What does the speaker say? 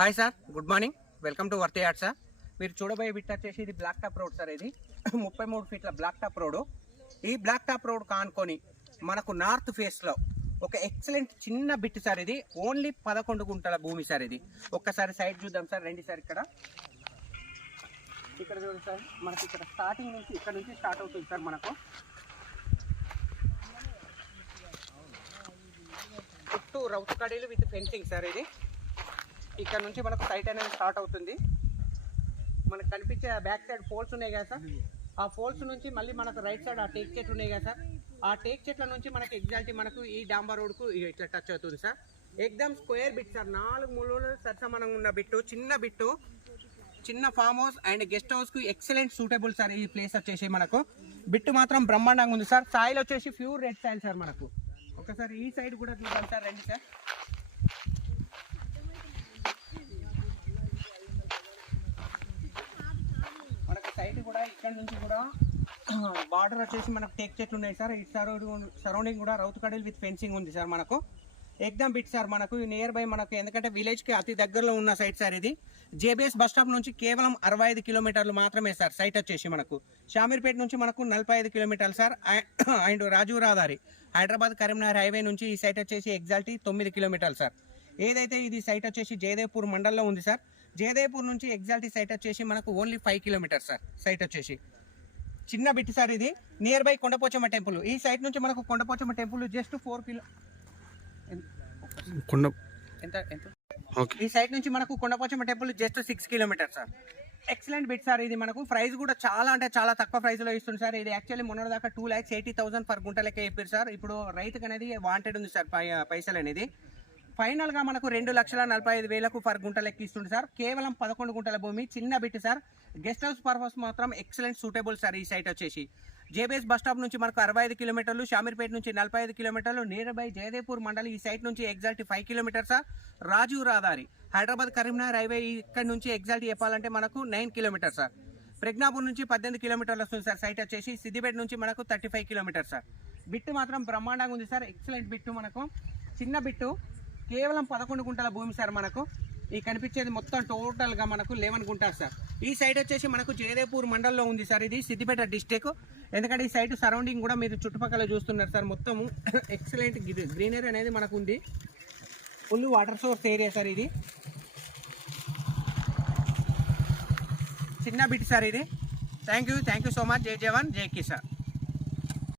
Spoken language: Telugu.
Hi sir, good morning. Welcome to worthy yard sir. మీరు చూడబోయే బిట్ వచ్చేసి ఇది బ్లాక్ టాప్ రోడ్ సార్. ఇది 33 ఫీట్ల బ్లాక్ టాప్ రోడ్. ఈ బ్లాక్ టాప్ రోడ్ కానుకొని మనకు నార్త్ ఫేస్లో ఒక ఎక్సలెంట్ చిన్న బిట్ సార్. ఇది ఓన్లీ 11 గుంటల భూమి సార్. ఇది ఒక్కసారి సైడ్ చూద్దాం సార్. రండి సార్. ఇక్కడ చూడండి సార్. మనకి ఇక్కడ స్టార్టింగ్ నుంచి ఇక్కడ నుంచి స్టార్ట్ అవుతుంది సార్. మనకు చుట్టూ రౌత్ కడీలు విత్ ఫెన్సింగ్ సార్. ఇది ఇక్కడ నుంచి మనకు సైట్ అనేది స్టార్ట్ అవుతుంది. మనకు కనిపించే బ్యాక్ సైడ్ పోల్స్ ఉన్నాయి కదా సార్. ఆ పోల్స్ నుంచి మళ్ళీ మనకు రైట్ సైడ్ ఆ టేక్ చెట్లు ఉన్నాయి కదా సార్. ఆ టేక్ చెట్ల నుంచి మనకు ఎగ్జాక్ట్లీ మనకు ఈ డాంబర్ రోడ్కు ఇట్లా టచ్ అవుతుంది సార్. ఎగ్దమ్ స్క్వేర్ బిట్ సార్. 4 మూలలు సరసమానంగా ఉన్న బిట్టు, చిన్న బిట్టు, చిన్న ఫామ్ హౌస్ అండ్ గెస్ట్ హౌస్కు ఎక్సలెంట్ సూటబుల్ సార్. ఈ ప్లేస్ వచ్చేసి మనకు బిట్టు మాత్రం బ్రహ్మాండంగా ఉంది సార్. సాయిల్ వచ్చేసి ప్యూర్ రెడ్ సాయిల్ సార్. మనకు ఒకసారి ఈ సైడ్ కూడా చూద్దాం సార్. రండి సార్. మనకు సైడ్ కూడా ఇక్కడ నుంచి కూడా బార్డర్ వచ్చేసి మనకు టేక్ చెట్లు ఉన్నాయి సార్. ఇటు సరౌండింగ్ కూడా రౌత్ కడీలు విత్ ఫెన్సింగ్ ఉంది సార్. మనకు ఎగ్దమ్ బిట్ సార్. మనకు నియర్ బై మనకు ఎందుకంటే విలేజ్కి అతి దగ్గరలో ఉన్న సైట్ సార్. ఇది జేబీఎస్ బస్ స్టాప్ నుంచి కేవలం 65 కిలోమీటర్లు మాత్రమే సార్. సైట్ వచ్చేసి మనకు షామీర్పేట నుంచి మనకు 45 కిలోమీటర్లు సార్. అండ్ రాజీవ్ రహదారి హైదరాబాద్ కరీంనగర్ హైవే నుంచి ఈ సైట్ వచ్చేసి ఎగ్జాక్ట్లీ 9 కిలోమీటర్లు సార్. ఏదైతే ఇది సైట్ వచ్చేసి జయదేవ్పూర్ మండలంలో ఉంది సార్. జయదేవ్పూర్ నుంచి ఎగ్జాక్ట్లీ సైట్ వచ్చేసి మనకు ఓన్లీ 5 కిలోమీటర్స్ సార్. సైట్ వచ్చేసి చిన్న బిట్ సార్. ఇది నియర్ బై కొండపోచమ్మ టెంపుల్. ఈ సైట్ నుంచి మనకు కొండపోచమ్మ టెంపుల్ జస్ట్ 4 కిలో ఈ సైట్ నుంచి మనకు Kondapochamma temple just 6 kilometres sir. Excellent bit sir. ఇది మనకు ప్రైస్ కూడా చాలా అంటే చాలా తక్కువ ప్రైస్లో ఇస్తుంది సార్. ఇది యాక్చువల్లీ మొన్న దాకా 2,80,000 పర్ గుంట లెక్క చెప్పారు సార్. ఇప్పుడు రైతుకు అనేది వాంటెడ్ ఉంది సార్ పైసలు అనేది. ఫైనల్గా మనకు 2,45,000 పర్ గుంట లెక్క ఇస్తుంది సార్. కేవలం 11 గుంటల భూమి, చిన్న bit sir. Guest house purpose మాత్రం ఎక్సలెంట్ సూటబుల్ సార్. ఈ సైట్ వచ్చేసి జేబీఎస్ బస్ స్టాప్ నుంచి మనకు 65 కిలోమీటర్లు, షామీర్పేట నుంచి 45 కిలోమీటర్లు, నియర్ బై జయదేవ్పూర్ మండలి. ఈ సైట్ నుంచి ఎగ్జాక్ట్ 5 కిలోమీటర్స్ సార్. రాజీవ్ రహదారి హైదరాబాద్ కరీంనగర్ హైవే ఇక్కడ నుంచి ఎగ్జాక్ట్ చెప్పాలంటే మనకు 9 కిలోమీటర్స్ సార్. ప్రజ్ఞాపూర్ నుంచి 18 కిలోమీటర్లు వస్తుంది సార్. సైట్ వచ్చేసి సిద్దిపేట నుంచి మనకు 35 కిలోమీటర్స్ సార్. బిట్టు మాత్రం బ్రహ్మాండంగా ఉంది సార్. Excellent bit. మనకు చిన్న బిట్టు, కేవలం 11 గుంటల భూమి సార్. మనకు ఈ కనిపించేది మొత్తం టోటల్గా మనకు 11 గుంటాలు సార్. ఈ సైట్ వచ్చేసి మనకు జయదేవ్పూర్ మండలంలో ఉంది సార్. ఇది సిద్దిపేట డిస్టిక్. ఎందుకంటే ఈ సైట్ సరౌండింగ్ కూడా మీరు చుట్టుపక్కల చూస్తున్నారు సార్. మొత్తము ఎక్సలెంట్ గ్రీనరీ అనేది మనకు ఉంది. Full water source area sir. ఇది చిన్న బిట్ సార్. ఇది థ్యాంక్ యూ సో మచ్. జై జవాన్ జై కిసాన్.